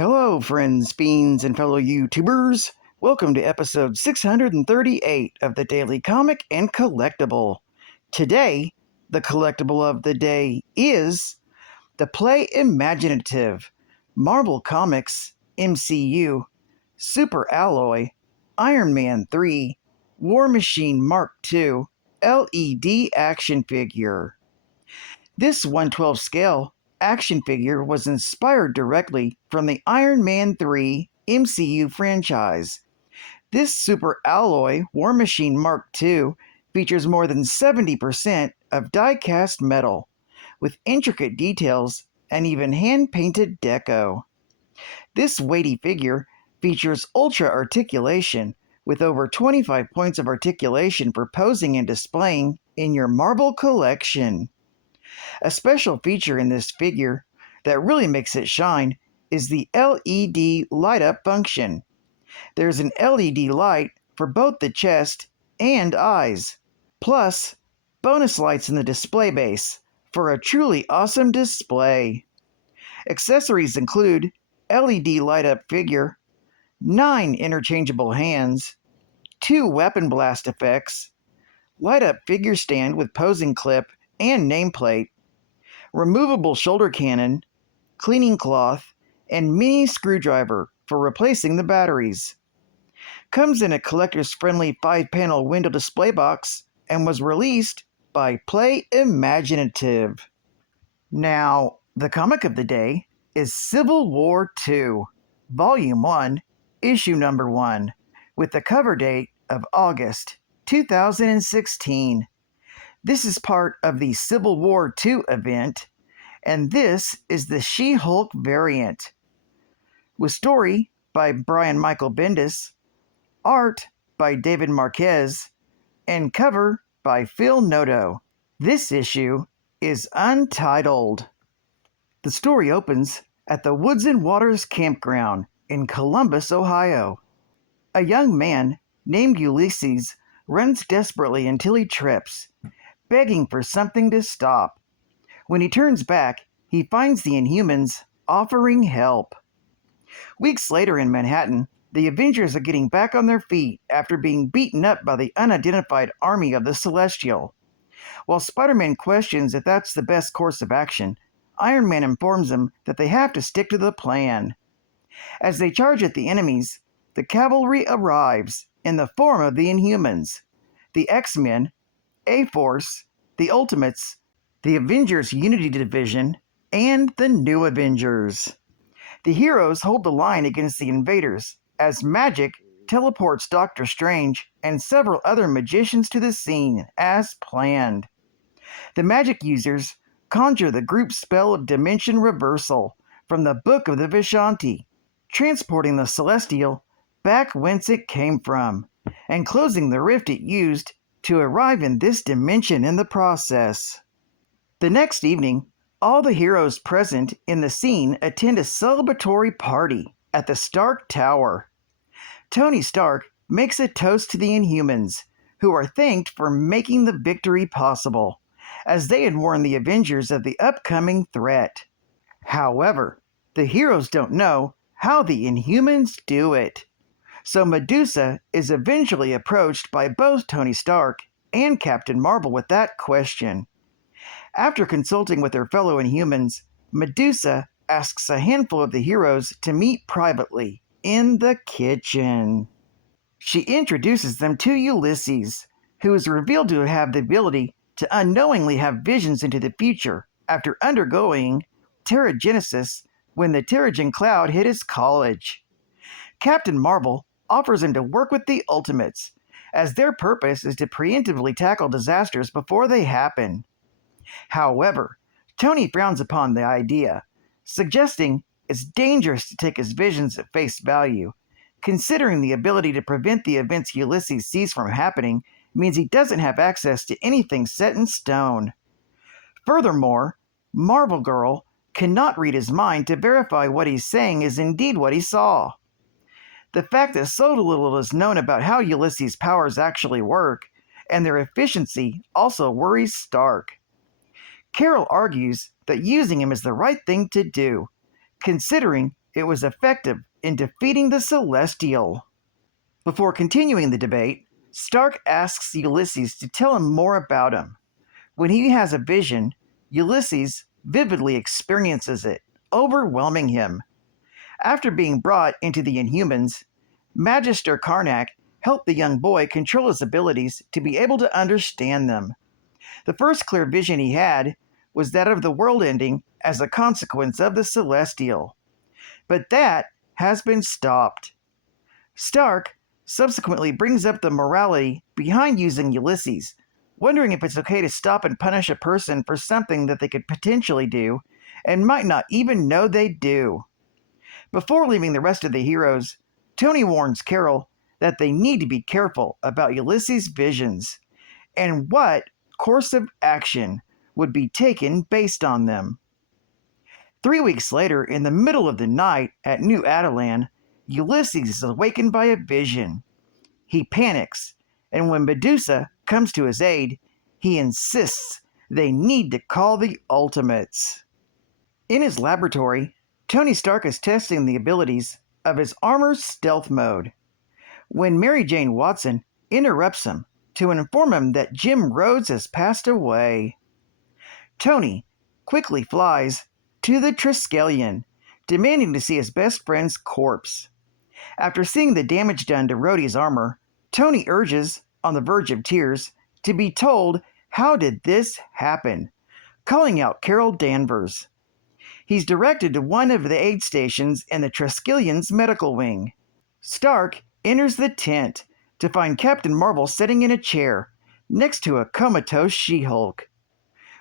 Hello, friends, fiends, and fellow YouTubers. Welcome to episode 638 of the Daily Comic and Collectible. Today, the collectible of the day is the Play Imaginative Marvel Comics MCU Super Alloy Iron Man 3 War Machine Mark II LED action figure. This 1/12 scale action figure was inspired directly from the Iron Man 3 MCU franchise. This Super Alloy War Machine Mark II features more than 70% of die-cast metal, with intricate details and even hand-painted deco. This weighty figure features ultra articulation, with over 25 points of articulation for posing and displaying in your Marvel collection. A special feature in this figure that really makes it shine is the LED light-up function. There's an LED light for both the chest and eyes, plus bonus lights in the display base for a truly awesome display. Accessories include LED light-up figure, 9 interchangeable hands, 2 weapon blast effects, light-up figure stand with posing clip and nameplate, removable shoulder cannon, cleaning cloth, and mini screwdriver for replacing the batteries. Comes in a collector's friendly 5-panel window display box and was released by Play Imaginative. Now, the comic of the day is Civil War II, Volume 1, Issue Number 1, with the cover date of August 2016. This is part of the Civil War II event, and this is the She-Hulk variant. With story by Brian Michael Bendis, art by David Marquez, and cover by Phil Noto. This issue is untitled. The story opens at the Woods and Waters Campground in Columbus, Ohio. A young man named Ulysses runs desperately until he trips, begging for something to stop. When he turns back, he finds the Inhumans offering help. Weeks later in Manhattan, the Avengers are getting back on their feet after being beaten up by the unidentified army of the Celestial. While Spider-Man questions if that's the best course of action, Iron Man informs him that they have to stick to the plan. As they charge at the enemies, the cavalry arrives in the form of the Inhumans, the X-Men, A-Force, the Ultimates, the Avengers Unity Division, and the New Avengers. The heroes hold the line against the invaders as magic teleports Doctor Strange and several other magicians to the scene as planned. The magic users conjure the group spell of Dimension Reversal from the Book of the Vishanti, transporting the Celestial back whence it came from, and closing the rift it used to arrive in this dimension in the process. The next evening, all the heroes present in the scene attend a celebratory party at the Stark Tower. Tony Stark makes a toast to the Inhumans, who are thanked for making the victory possible, as they had warned the Avengers of the upcoming threat. However, the heroes don't know how the Inhumans do it. So Medusa is eventually approached by both Tony Stark and Captain Marvel with that question. After consulting with her fellow Inhumans, Medusa asks a handful of the heroes to meet privately in the kitchen. She introduces them to Ulysses, who is revealed to have the ability to unknowingly have visions into the future after undergoing Terrigenesis when the Terrigen cloud hit his college. Captain Marvel offers him to work with the Ultimates, as their purpose is to preemptively tackle disasters before they happen. However, Tony frowns upon the idea, suggesting it's dangerous to take his visions at face value, considering the ability to prevent the events Ulysses sees from happening means he doesn't have access to anything set in stone. Furthermore, Marvel Girl cannot read his mind to verify what he's saying is indeed what he saw. The fact that so little is known about how Ulysses' powers actually work, and their efficiency, also worries Stark. Carol argues that using him is the right thing to do, considering it was effective in defeating the Celestial. Before continuing the debate, Stark asks Ulysses to tell him more about him. When he has a vision, Ulysses vividly experiences it, overwhelming him. After being brought into the Inhumans, Magister Karnak helped the young boy control his abilities to be able to understand them. The first clear vision he had was that of the world ending as a consequence of the Celestial. But that has been stopped. Stark subsequently brings up the morality behind using Ulysses, wondering if it's okay to stop and punish a person for something that they could potentially do and might not even know they do. Before leaving the rest of the heroes, Tony warns Carol that they need to be careful about Ulysses' visions and what course of action would be taken based on them. 3 weeks later, in the middle of the night at New Adelan, Ulysses is awakened by a vision. He panics, and when Medusa comes to his aid, he insists they need to call the Ultimates. In his laboratory, Tony Stark is testing the abilities of his armor's stealth mode, when Mary Jane Watson interrupts him to inform him that Jim Rhodes has passed away. Tony quickly flies to the Triskelion, demanding to see his best friend's corpse. After seeing the damage done to Rhodey's armor, Tony urges, on the verge of tears, to be told how did this happen, calling out Carol Danvers. He's directed to one of the aid stations in the Triskelion's medical wing. Stark enters the tent to find Captain Marvel sitting in a chair next to a comatose She-Hulk.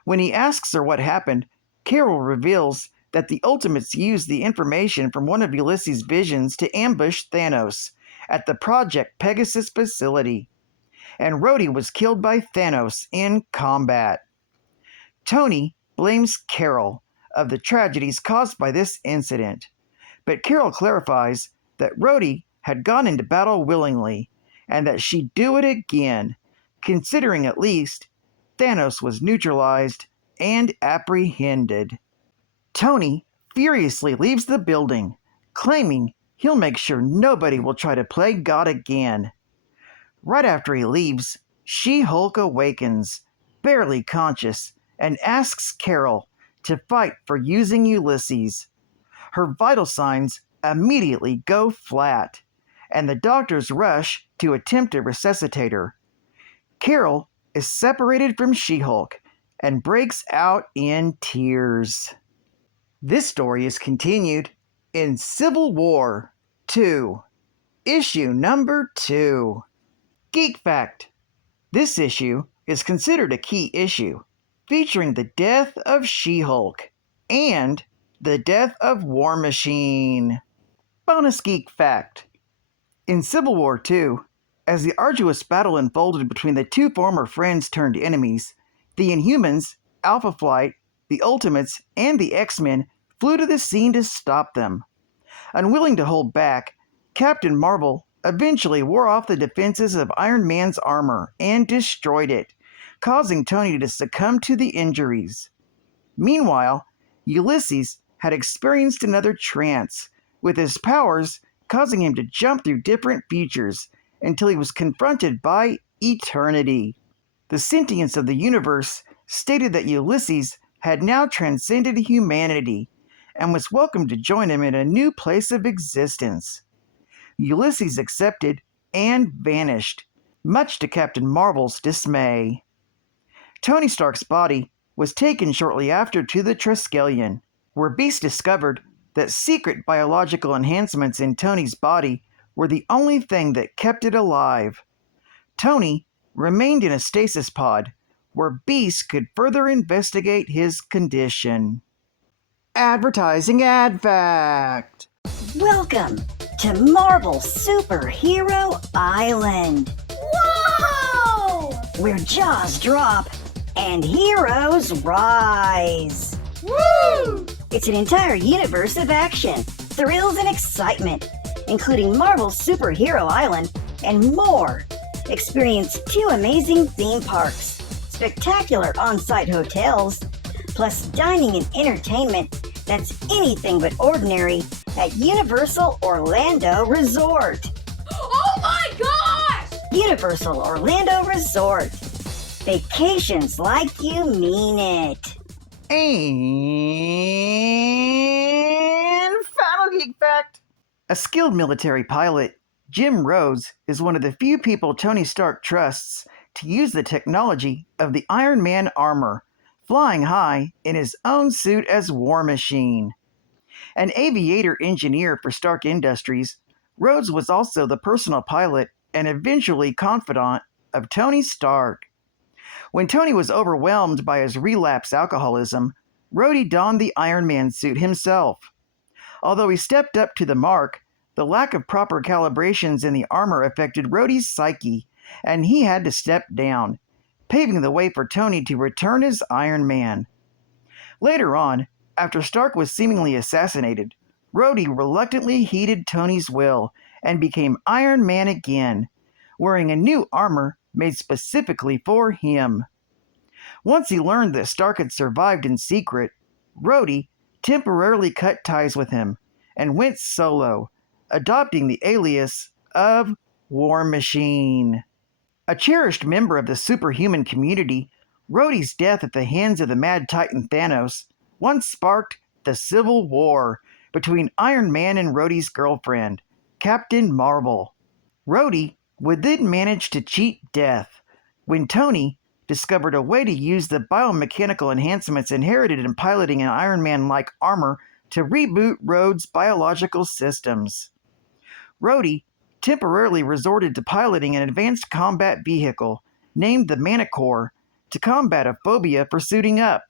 When he asks her what happened, Carol reveals that the Ultimates used the information from one of Ulysses' visions to ambush Thanos at the Project Pegasus facility, and Rhodey was killed by Thanos in combat. Tony blames Carol of the tragedies caused by this incident, but Carol clarifies that Rhodey had gone into battle willingly, and that she'd do it again, considering at least Thanos was neutralized and apprehended. Tony furiously leaves the building, claiming he'll make sure nobody will try to play God again. Right after he leaves, She-Hulk awakens, barely conscious, and asks Carol to fight for using Ulysses. Her vital signs immediately go flat, and the doctors rush to attempt to resuscitate her. Carol is separated from She-Hulk and breaks out in tears. This story is continued in Civil War 2, issue number 2. Geek Fact: this issue is considered a key issue, featuring the death of She-Hulk and the death of War Machine. Bonus Geek Fact: in Civil War 2, as the arduous battle unfolded between the two former friends turned enemies, the Inhumans, Alpha Flight, the Ultimates, and the X-Men flew to the scene to stop them. Unwilling to hold back, Captain Marvel eventually wore off the defenses of Iron Man's armor and destroyed it, causing Tony to succumb to the injuries. Meanwhile, Ulysses had experienced another trance, with his powers causing him to jump through different futures until he was confronted by Eternity. The sentience of the universe stated that Ulysses had now transcended humanity and was welcome to join him in a new place of existence. Ulysses accepted and vanished, much to Captain Marvel's dismay. Tony Stark's body was taken shortly after to the Triskelion, where Beast discovered that secret biological enhancements in Tony's body were the only thing that kept it alive. Tony remained in a stasis pod, where Beast could further investigate his condition. Advertising Ad Fact. Welcome to Marvel Superhero Island, Whoa! where jaws drop and heroes rise. Woo! It's an entire universe of action, thrills, and excitement, including Marvel Superhero Island and more. Experience 2 amazing theme parks, spectacular on-site hotels, plus dining and entertainment that's anything but ordinary at Universal Orlando Resort. Oh my gosh! Universal Orlando Resort. Vacations like you mean it. And final geek fact. A skilled military pilot, Jim Rhodes is one of the few people Tony Stark trusts to use the technology of the Iron Man armor, flying high in his own suit as War Machine. An aviator engineer for Stark Industries, Rhodes was also the personal pilot and eventually confidant of Tony Stark. When Tony was overwhelmed by his relapse alcoholism, Rhodey donned the Iron Man suit himself. Although he stepped up to the mark, the lack of proper calibrations in the armor affected Rhodey's psyche, and he had to step down, paving the way for Tony to return as Iron Man. Later on, after Stark was seemingly assassinated, Rhodey reluctantly heeded Tony's will and became Iron Man again, wearing a new armor made specifically for him. Once he learned that Stark had survived in secret, Rhodey temporarily cut ties with him and went solo, adopting the alias of War Machine. A cherished member of the superhuman community, Rhodey's death at the hands of the Mad Titan Thanos once sparked the Civil War between Iron Man and Rhodey's girlfriend, Captain Marvel. Rhodey would then manage to cheat death when Tony discovered a way to use the biomechanical enhancements inherited in piloting an Iron Man-like armor to reboot Rhodes' biological systems. Rhodey temporarily resorted to piloting an advanced combat vehicle named the Manticore to combat a phobia for suiting up,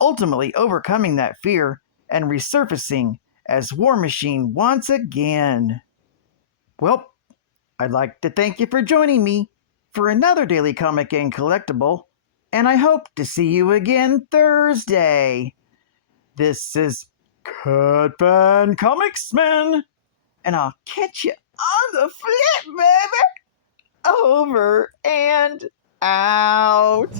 ultimately overcoming that fear and resurfacing as War Machine once again. Well, I'd like to thank you for joining me for another Daily Comic and Collectible, and I hope to see you again Thursday. This is Cut Fan Comics Man, and I'll catch you on the flip, baby. Over and out.